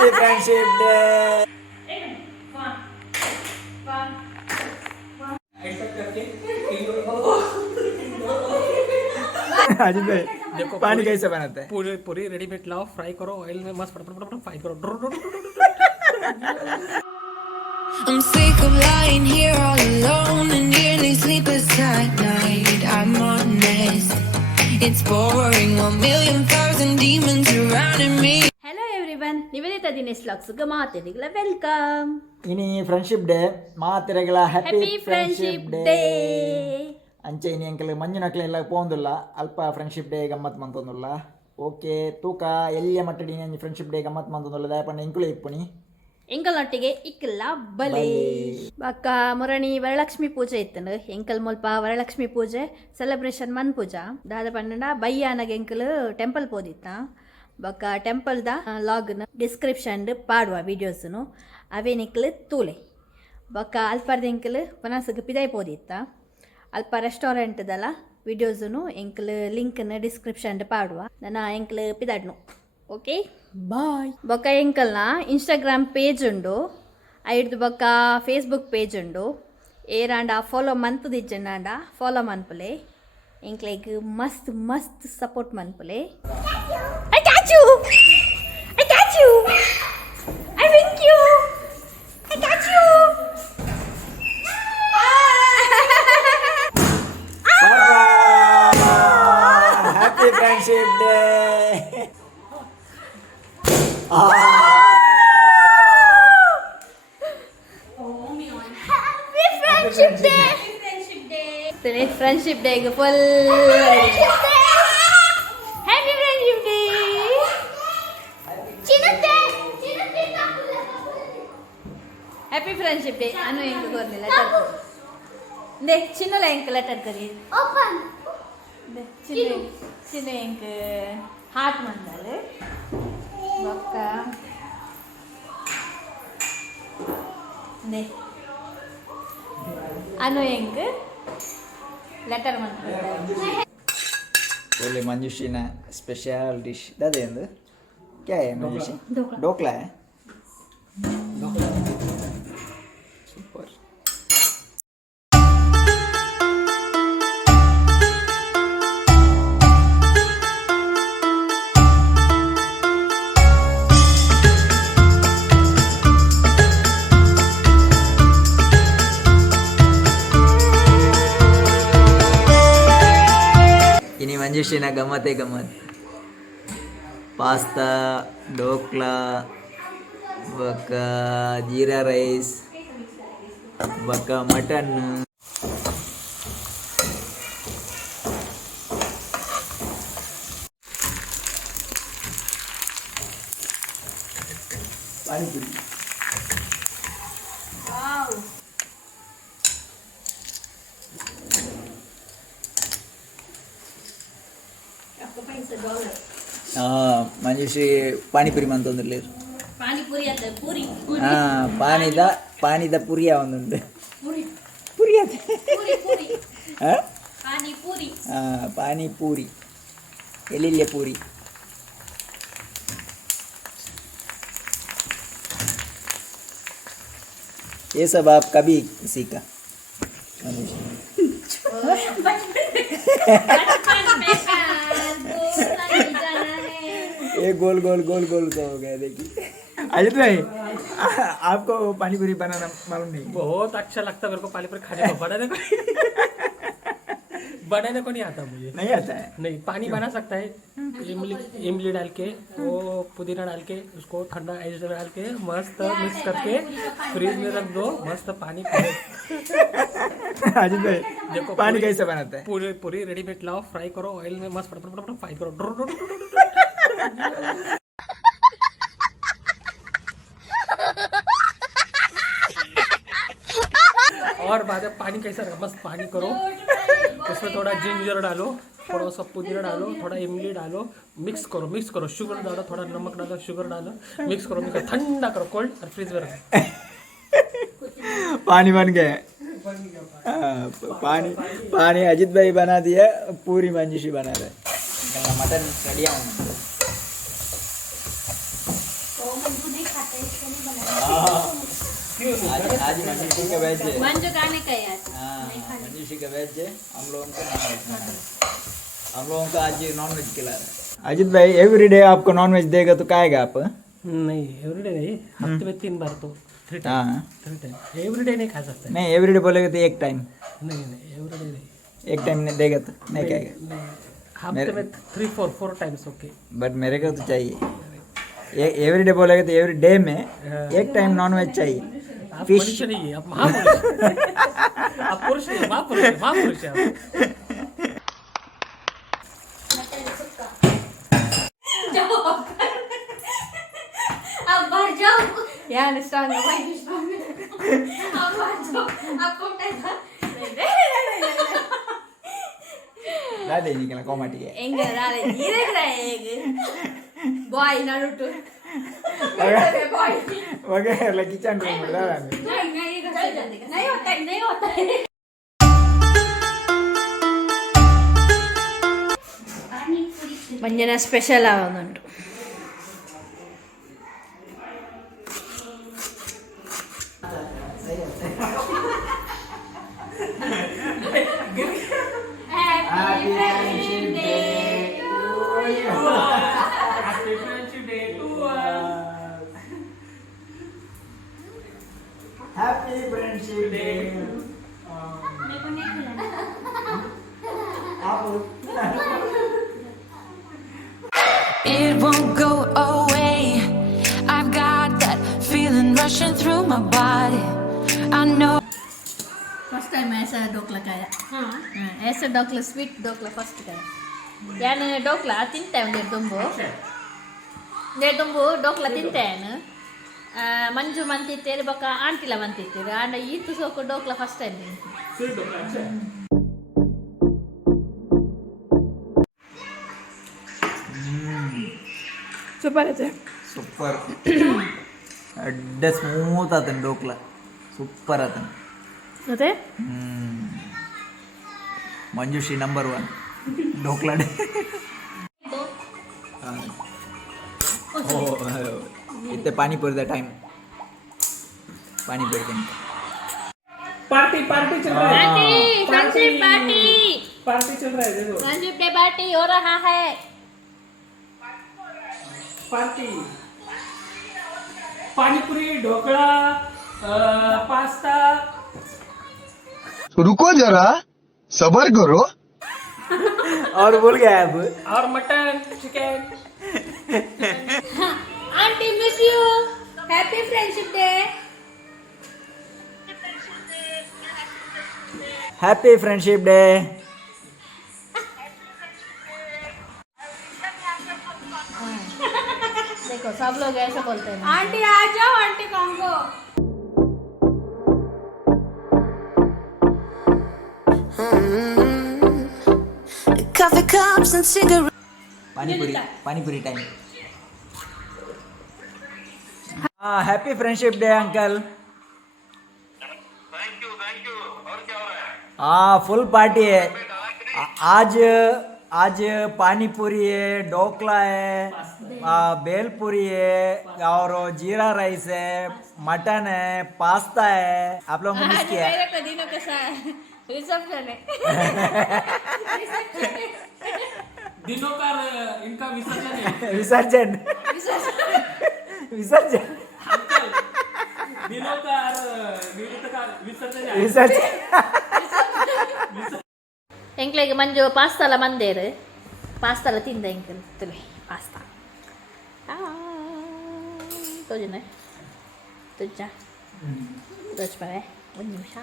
Happy Friendship Day. Ajit भाई देखो पानी कैसे बनाते हैं? पूरी पूरी रेडीमेड लाओ, फ्राई करो ऑयल में, मस्त फटाफट फ्राई करो. I'm sick of lying here all alone and nearly sleepless at night. I'm honest, it's boring. 1,000,000 demons surrounding me. Hello everyone, NivedithaDinesh vlogs ಗೆ ಮಾತಿರಿಗಳ ವೆಲ್ಕಮ್. ಇನಿ ಫ್ರೆಂಡ್ಶಿಪ್ ಡೇ ಮಾತಿರಗಳ ಹ್ಯಾಪಿ ಫ್ರೆಂಡ್ಶಿಪ್ ಫ್ರೆಂಡ್ಶಿಪ್ ಡೇ. ಅಂಚೆ ಇನಿ uncle ಮಂಜುನಕ್ಲೆ ಎಲ್ಲ ಪೋಂದುಲ್ಲ ಅಲ್ಪ friendship day ಗಮ್ಮತ್ ಮಂತೊಂದುಲ್ಲ. Okay ತೂಕ ಎಲ್ಲಿಯ ಮಟ್ಟಡಿ ಫ್ರೆಂಡ್ಶಿಪ್ ಡೇ ಗಮ್ಮತ್ ಮಂತೊಂದುಲ್ಲ ದಯಪಂಡ ಇಂಕುಲೆ ಇಪ್ಪುನಿ ಎಂಕಲ್ನೊಟ್ಟಿಗೆ ಇಕ್ಕಲ್ಲ ಬಲೆ ಬಕ್ಕ ಮುರಣಿ ವರಲಕ್ಷ್ಮಿ ಪೂಜೆ ಇತ್ತನು ಎಂಕಲ್ ಮುಲ್ಪ ವರಲಕ್ಷ್ಮಿ ಪೂಜೆ ಸೆಲೆಬ್ರೇಷನ್ ಮನ್ ಪೂಜಾ ದಾದ ಪಂಡ ಬಯ್ಯಾನಗೆ ಎಂಕಲ್ ಟೆಂಪಲ್ ಪೋದಿತ್ತ ಬಕ್ಕ ಟೆಂಪಲ್ದ ಲಾಗ್ನ ಡಿಸ್ಕ್ರಿಪ್ಷನ್ ಪಾಡುವ ವೀಡಿಯೋಸ್ನು ಅವೇನಿಕ್ಕಲ್ ತೂಲೆ ಬಕ್ಕ ಅಲ್ಪರ್ದ ಎಂಕಲ್ ಪನಸಗೆ ಪಿದಾಯ್ ಪೋದಿತ್ತ ಅಲ್ಪ ರೆಸ್ಟೋರೆಂಟ್ದಲ್ಲ ವೀಡಿಯೋಸ್ನು ಎಂಕಲ್ ಲಿಂಕ್ನ ಡಿಸ್ಕ್ರಿಪ್ಷನ್ ಪಾಡುವ ನನ್ನ ಎಂಕಲ್ ಪಿದಾಡ್ನು. Okay bye. ಬೊಕ್ಕ ಎಂಕಲ್ನ ಇನ್ಸ್ಟಾಗ್ರಾಮ್ ಪೇಜ್ ಉಂಡು ಐಡ್ದು ಬೊಕ್ಕ ಫೇಸ್ಬುಕ್ ಪೇಜ್ ಉಂಡು ಏರಾಂಡ ಫಾಲೋ ಮಂತದಿಜ್ಜನಾಂಡ ಫಾಲೋ ಮನ್ಪುಲೆ ಎಂಕ್ಲೆಗ್ ಮಸ್ತ್ ಮಸ್ತ್ ಸಪೋರ್ಟ್ ಮನ್ಪುಲೆ. I catch you I catch you I wink you I catch you. Happy friendship day. Friendship day full happy friendship day. Happy friendship day ಅನು ಎಂಕ್ ಗೊರ್ಲಿಲ್ಲ ದೇ ಚಿನ್ನಲ ಎಂಕ್ ಲೆಟರ್ ಕರಿ ಚಿನ್ನ ಎಂಕ್ ಹಾರ್ಟ್ ಮಂದಲ್ ಬೊಕ್ಕ ದೇ ಅನು ಎಂಕ್ ಲೆಟರ್ ಮಂತ್ರೆ ಒಳ್ಳೆ ಮಂಜುಷಿನ ಸ್ಪೆಷಲ್ ಡಿಶ್ ಅದೇಂದು ಕ್ಯಾ है ಮಂಜುಷಿ ढोकला है ಸೂಪರ್. इनी मंजूषिना गमते गमत पास्ता ढोकला बक जीरा राइस बक मटन पानीपुरी ಮಂಜುಶ್ರೀ ಪಾನಿಪುರಿ ಮಂತೊಂದಿರ್ಲೇರು ಪಾನಿಪುರಿ ಅದ ಪೂರಿ ಪಾನಿದ ಪುರಿಯ ಒಂದುಂಟು ಪುರಿ ಅದ ಪಾನಿಪೂರಿ ಎಲ್ಲಿಲ್ಲೆ ಪೂರಿ ये सब आप कभी सीखा ये गोल गोल गोल गोल का हो गया देखिए. अजित भाई आपको पानीपुरी बनाना मालूम नहीं? बहुत अच्छा लगता है मेरे को पानीपुरी खाने को. बनाने को नहीं आता मुझे. नहीं आता है? नहीं, पानी बना सकता है इमली डाल के, वो पुदीना डाल के, उसको ठंडा आइस डाल के मस्त मिक्स करके फ्रीज में रख दो, मस्त पानी पियो. अजित भाई देखो पानी कैसे बनाते हैं? पूरी पूरी रेडीमेड लाओ, फ्राई करो ऑयल में, मस्त फटाफट फ्राई करो. और बाद में पानी कैसा रखा, मस्त पानी करो, उसमें थोड़ा जिंजर डालो, थोड़ा सा पुदीना डालो, थोड़ा इमली डालो, मिक्स करो, शुगर डालो, थोड़ा नमक डालो, शुगर डालो, मिक्स करो, ठंडा करो, कोल्ड, और फ्रीज में रखो. पानी बन गया. पानी अजित भाई बना दिया, पूरी मंजूषी बना रहे. मटन रेडी आज मंजूषी का वेज है। मंजू खाने का यार हाँ मंजूषी का वेज है, हम लोगों को नॉन वेज खाना है। हम लोगों को आज नॉन वेज खिला रहे हैं। अजित भाई एवरीडे आपको नॉन वेज देगा तो खाएगा आप? नहीं एवरीडे नहीं, हफ्ते में 3 बार तो 3 टाइम हाँ 3 टाइम एवरीडे नहीं खा सकते। नहीं एवरीडे बोलेगा तो एक टाइम, नहीं एवरीडे नहीं, एक टाइम नहीं देगा तो नहीं खाएगा। नहीं हफ्ते में 3-4 टाइम्स ओके। बट मेरे को तो चाहिए, एवरीडे बोलेगा तो एवरी डे में एक टाइम नॉन वेज चाहिए। आप फिश मनुष्य नहीं है, आप महापुरुष आप पुरुष नहीं, महापुरुष है आप। अब भर जाओ यार स्ट्रांग भाई स्ट्रांग अब भर जाओ आपको कैसा दादे निकला कॉमेडी है एंगे राले धीरे रहे बॉय नारुतो बॉय वगैरह लगी किचन रूम में दादा नहीं होता है ಮಂಜನ special ಆಗೋದುಂಟು. Happy Friendship Day. It won't go away. I've got that feeling rushing through my body. I know. First time ऐसा ढोकला खाया. ऐसा ढोकला स्वीट ढोकला फर्स्ट खाया. याने ढोकला ತಿಂತೇನೆ ನೇರ್ ತುಂಬು ढोकला ತಿಂತೇನೆ. ಮಂಜು ಮಂತಿತ್ತೇರು ಬೊಕ್ಕ ಆಂಟಿಲ ಮಂತಿತ್ತೇರು ಆಂಡ ಈತು ಸೋಕು ढोकला ಫಸ್ಟ್ ಟೈಮ್ ಸೂಪರ್ ಐತೆ ಸೂಪರ್ ಅಡ್ಡ ಸ್ಮೂತ್ ಆತನ ढोकला ಸೂಪರ್ ಆತನ ಮತ್ತೆ ಮಂಜುಶ್ರೀ ನಂಬರ್ 1 ढोकला डे इतने पानी पूरी द टाइम पानी पूरी दिन पार्टी चल रहा है, फ्रेंडशिप पार्टी चल रहा है देखो, फ्रेंडशिप डे पार्टी हो रहा है. पार्टी पानीपुरी ढोकला पास्ता रुको जरा सबर करो और बोल गया अब और mutton chicken. Aunty miss you happy friendship day. Happy friendship day. देखो सब लोग ऐसा बोलते हैं आंटी आ जाओ aunty Congo. Coffee cups and cigarettes. पानी पूरी टाइम. हाँ happy friendship day uncle. Thank you और क्या हो रहा है? हाँ फुल पार्टी है आज पानी पूरी है, ढोकला है, बेलपूरी है और जीरा राइस है, मटन है, पास्ता है. आप लोगों को मिस किया है? मेरे को दिनों के साथ रिसेप्शन है. दिनों का इनका विसर्जन है, विसर्जन विसर्जन दिनों का विसर्जन है. विसर्जन ಎಂಕ್ಲೆಗೆ ಮಂಜು ಪಾಸ್ತಾಲ ಮಂದೇರು ಪಾಸ್ತಾಲ ತಿಂದ ಎಂಕಲ್ ತುಲೆ ಪಾಸ್ತಾ ತೋಜನೆ ತುಜ್ಜ ತೋಜ್ ಬರೆ ಒಂದು ನಿಮಿಷ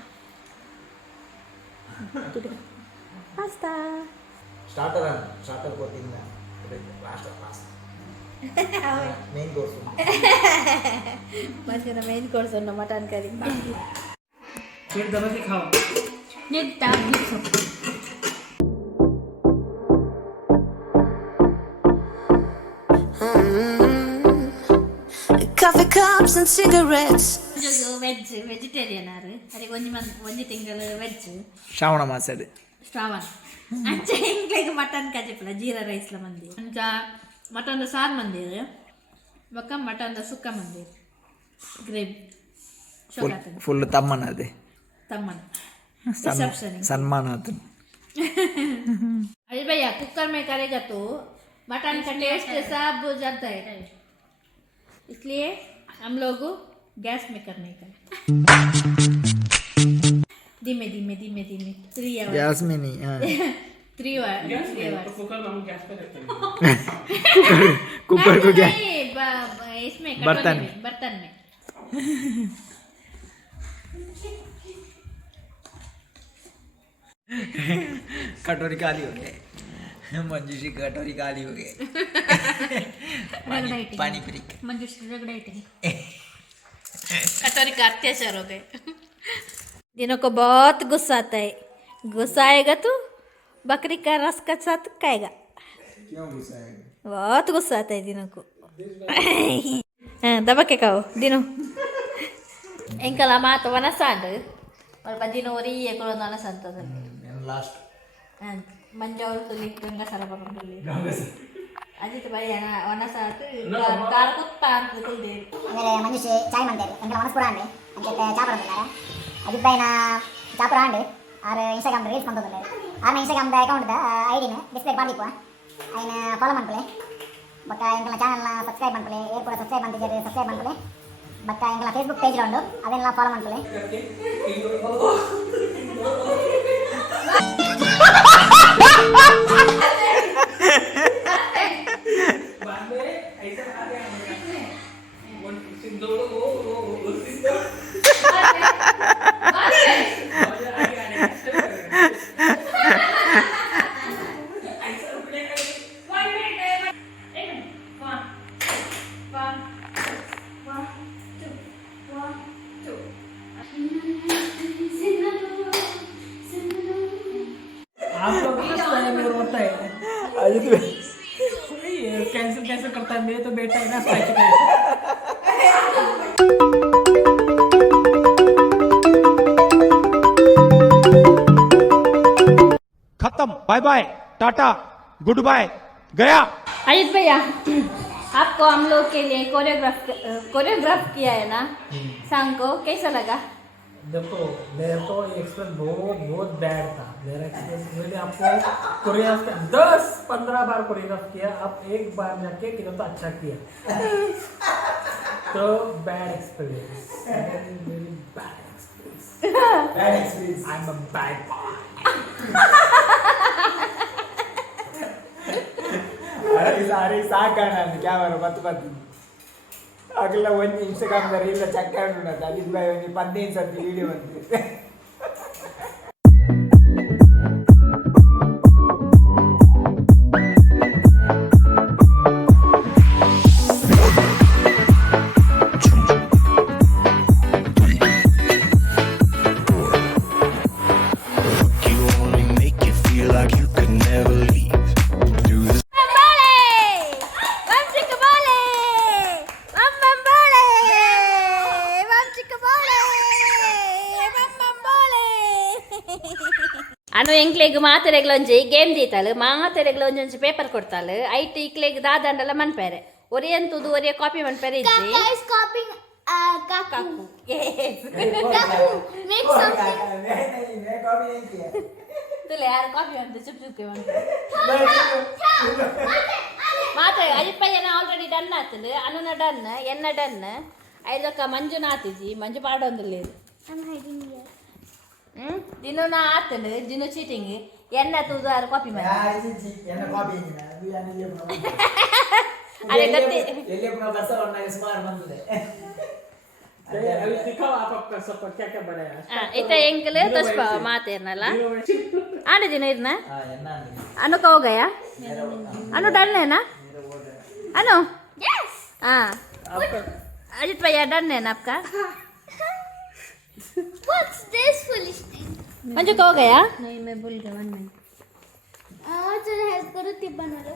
ತುಡಿ ಪಾಸ್ತಾ स्टार्टर को तीन लास्ट मेन कोर्स ಮಂಜಿನ ಮೇನ್ ಕೋರ್ಸ್ ಉಂಡು ಮಟನ್ ಕರಿ फिर दबा के खाओ. ನೆಟ್ಟ Coffee cups and cigarettes. Veg vegetarian ಆರು ಅದಕ್ಕೆ ಒಂಜಿ ತಿಂಗಳು ವೆಜ್ ಶ್ರಾವಣ ಮಾಸದ ಶ್ರಾವಣ ಅಂಚ ಎಂಕ್ಲೆಗೆ ಮಟನ್ ಕಜಿಪಲ ಜೀರಾ ರೈಸ್ಲ ಮಂದಿ ಅಂಚ ಮಟನ್ದ ಸಾರು ಮಂದಿರು ಬೊಕ್ಕ ಮಟನ್ದ ಸುಕ್ಕ ಮಂದಿರು ಗ್ರೇವಿ ಫುಲ್ ತಮ್ಮನ ಅದೇ तमन सन्मान आते अरे भैया कुकर में करेगा तो मटन का टेस्ट सब जाता है, इसलिए हम लोग गैस में करने का धीमे धीमे धीमे धीमे 3 आवर गैस में नहीं 3 आवर तो कुकर में हम गैस पे रखते हैं। कुकर को क्या इसमें बर्तन में कटोरी काली हो गए मंजूषी कटोरी काली हो गए पानी पी कटोरी का अत्याचार हो गए। दिनों को बहुत गुस्सा आता है, गुस्सा आएगा तो बकरी का रस का साथ खाएगा। क्यों गुस्सा है बहुत गुस्सा आता है दिनों को। दबा के खाओ दिनों ಎಂಕಲ ಮಾತು ವನಸಾಂಡ್ ಸ್ವಲ್ಪ ದಿನ ಒರಿಯೇ ಕೊಡೋದು ಅನಸಂತದ लास्ट ಮಂಜಾವಳು ತುಲಿ ಗಂಗ ಸರ ಬರಲಿ ಅಜಿತ್ ಬೈ ವನಸಾತ್ ಕಾರ ಕುತ್ತ ಅಂತ ಕುಲ್ದೆ ಆಮೇಲೆ ಮನುಷ್ಯ ಚಾಯ್ ಮಾಡ್ತಾರೆ ಎಂಕಲ ಮನಸ್ಪುರ ಅಂಡೆ ಅಂಚೆ ಚಾಪರ ಬಂದಾರ ಅಜಿತ್ ಬೈನ ಚಾಪರ ಅಂಡೆ ಆರ್ ಇನ್ಸ್ಟಾಗ್ರಾಮ್ ರೀಲ್ಸ್ ಮಾಡ್ತಾರೆ ಆರ್ನ ಇನ್ಸ್ಟಾಗ್ರಾಮ್ ಅಕೌಂಟ್ ಐಡಿನ ಡಿಸ್ಪ್ಲೇ ಮಾಡಿಪ್ಪ ಐನ ಫಾಲೋ ಮಾಡ್ಕೊಳ್ಳಿ ಬಟ್ ಎಂಕಲ ಚಾನಲ್ನ ಸಬ್ಸ್ಕ್ರೈಬ್ ಮಾಡ್ಕೊಳ್ಳಿ ಏರ್ ಕೂಡ ಸಬ್ಸ್ಕ್ರೈಬ್ ಮಾಡ್ತಿದ್ದಾರೆ ಸಬ್ಸ್ಕ್ರೈಬ್ ಮಾಡ್ಕೊಳ್ಳಿ ಬಟ್ ಎಂಕಲ ಫೇಸ್ಬುಕ್ ಪೇಜ್ ಉಂಟು ಅದೆಲ್ಲ ಫಾಲೋ ಮಾಡ್ಕೊಳ್ಳಿ कैंसिल करता है मेरे तो बेटा है ना खत्म bye bye tata goodbye गया। अजित भैया आपको हम लोग के लिए कोरियोग्राफ किया है ना सॉन्ग को, कैसा लगा? देखो मेरा तो एक्सपीरियंस बहुत बैड था मेरा एक्सपीरियंस। मैंने आपको कोरियोग्राफ 10-15 बार कोरियोग्राफ किया, आप एक बार जाके किया तो अच्छा किया। तो bad experience, very bad experience. I am a bad boy. सारी साकाಣ ಕ್ಯಾಮರಾ ಬತ್ತು ಆಗಲ್ಲ ಒಂದು ಇನ್ಸ್ಟಾಗ್ರಾಮ್ ರೀಲ್ ಚೆಕ್ ಮಾಡೋಣ ಅಜಿತ್ ಭಾಯ್ ಒಂದು 15 ಸರ್ತಿ ವಿಡಿಯೋ ಬಂತು ಅನು ಎಂಕ್ಲೆಗ್ ಮಾತೆರೆಗ್ಲೊಂಜಿ ಗೇಮ್ ದೀತಾಳು ಮಾತೆರೆಗ್ಲೊಂಜೊಂಜಿ ಪೇಪರ್ ಕೊಡ್ತಾಳು ಐಟ್ ಇಕ್ಲೆಗ್ ದಾದಂಡಲ ಮನ್ಪೇರೆ ಒರಿ ಎಂತುದು ಒರಿಯ ಕಾಪಿ ಮನ್ಪೇರೆ ಇಜ್ಜಿ ಕಾಕು ತುಲೆ ಯಾರು ಕಾಪಿ ಅಂತ ಚುಪ್ ಚುಪ್ಕೆ ಮಾತ್ರ ಅಜಿಪ್ಪಯ್ಯನ ಆಲ್ರೆಡಿ ಡನ್ ಆತಲು ಅನುನ ಡನ್ ಎನ್ನ ಡನ್ ಐದೊಕ್ಕ ಮಂಜುನ ಆತಿಜಿ ಮಂಜು ಪಾಡೊಂದುಲ್ಲೇರು ದಿನ ಆತಲು ದಿನ ಚೀಟಿಂಗ್ ಎನ್ನ ತೂದಾರ ಕಾಪಿ ಮಾಡಿ ಅದೇ ಗತಿ ಇತ್ತ ಎಂಕಲ್ ತೋಸ್ಪ ಮಾತೇರ್ನಲ್ಲ ಆನೆ ದಿನ ಇರ್ನ ಅನು ಹೋಗಯ ಅನು ಡನ್ है ना अनु हाँ अजित भैया डन है ना आपका? What's this foolish thing? Manju को हो गया? नहीं मैं भूल गया वन मिनट चलो हेल्प करो टिप बना लो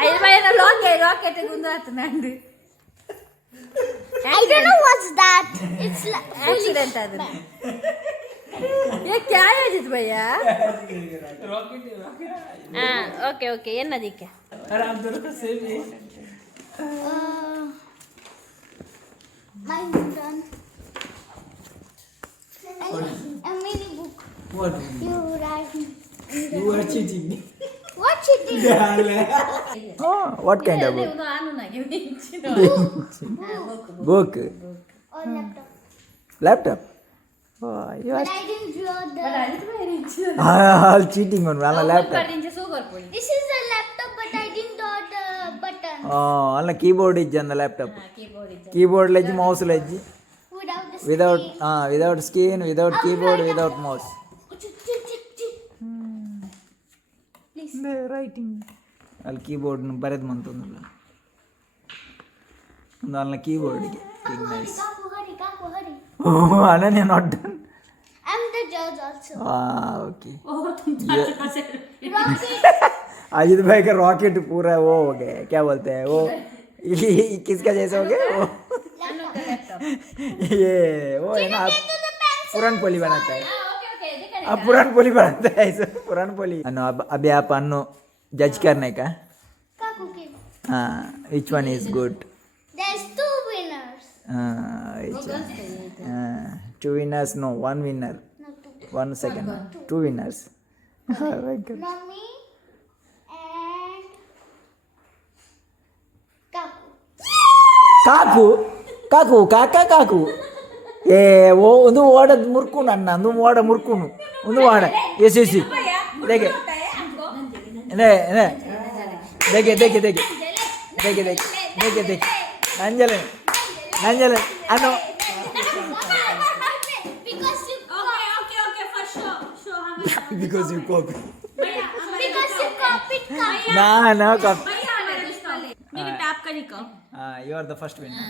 अजित भैया ना रॉकेट गुंदात नंद I don't know what's that. It's like accident है ये क्या है अजित भैया? हाँ ओके ओके ये ना दिखे अरे आप दोनों का सेम है. My turn. A mini book. What? You write. You are cheating. What cheating? Oh, what kind of book? ನಾನು ನನಗೆ Book. Or laptop. Laptop. Oh, you are But I didn't draw the. all cheating on my laptop. This is a laptop, but I didn't draw the button. Oh, all keyboard is on the laptop. Keyboard Keyboard ledge, mouse ledge. Without the Without screen, without keyboard, without mouse. Writing. All keyboard ಬರೆದು ಮಂತೊಂದಿಲ್ಲ. ಒಂದು ಅಲ್ಲ ಕೀಬೋರ್ಡ್ಗೆ. Nice. Hurry. Oh, Ananya not done. I'm the judge also. Okay. Rocket. Ajit भाई का rocket पूरा वो हो गया. क्या बोलते हैं वो? ये किसका जैसा हो गया? वो ये वो है ना पुरान पोली बनाता है. अब पुरान पोली बनाता है ऐसा पुरान पोली. अब अभी आप अन्नो जज करने का. Kaku kid. हाँ, which one is good? There's 2 winners. Two winners, no, one winner. No, 2. 1 second. 2 winners. Mommy and Kaku. Cock ಏ ಓ ಒಂದು ಓಡದ್ ಮುರ್ಕುನು ಅನ್ನ ಒಂದು ಓಡ ಮುರ್ಕುನು ಒಂದು ಓಡ ಎಸ್ ದೇಗೆ ನಂಜಲೆ ಅನ್ನು because you copy. Because you copied Kaku. No copy. ಕಲಿಕೋ You are the first winner.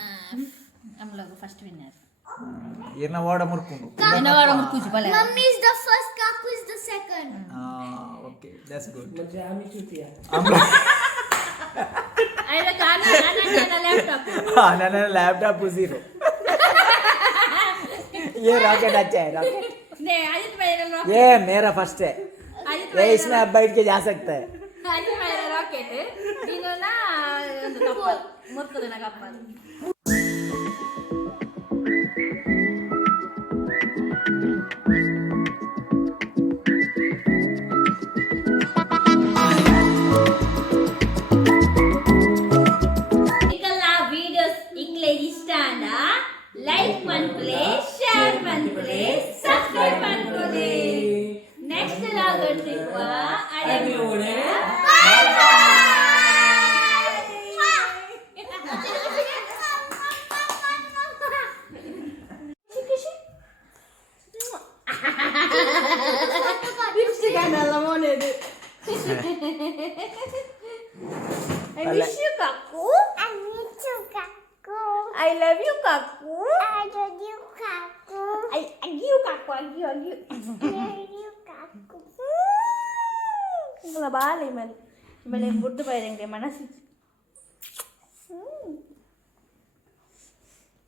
हम लोग फर्स्ट विनर ಇರ್ನ ಓಡ ಮುರ್ಕುನು. Mummy is the first, Kaku is the second. Okay, that's good. म्हणजे आम्ही चुतिया. अरे काना लैपटॉप ನನ್ನ ಲ್ಯಾಪ್ಟಾಪ್ 0. ये रॉकेट अच्छा है रॉकेट. ने अजित भाई ने रॉकेट ये मेरा फर्स्ट है. ये इसमें आप बैठ के जा सकता है. अजित भाई ने रॉकेट ನೀನು ನಾ ಒಂದು ಕಪ್ಪಲ್ ಮುರ್ತದನ ಕಪ್ಪಲ್ ಲೈಕ್ ಮಾಡ್ಕೊಳ್ಳಿ ಶೇರ್ ಮಾಡ್ಕೊಳ್ಳಿ ಸಬ್ಸ್ಕ್ರೈಬ್ ಮಾಡ್ಕೊಳ್ಳಿ ನೆಕ್ಸ್ಟ್ ಲಾಗರ್ ಸಿಗುವ ಅಡಿಯೋಡೆ bye bye I miss you, Kaku. I miss you, Kaku. I love you, Kaku. I love you, Kaku. I you, Kaku. I you. I love you, Kaku. Kalau balik man, balik food bayar yang mana sih?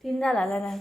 Tinggal lah kan.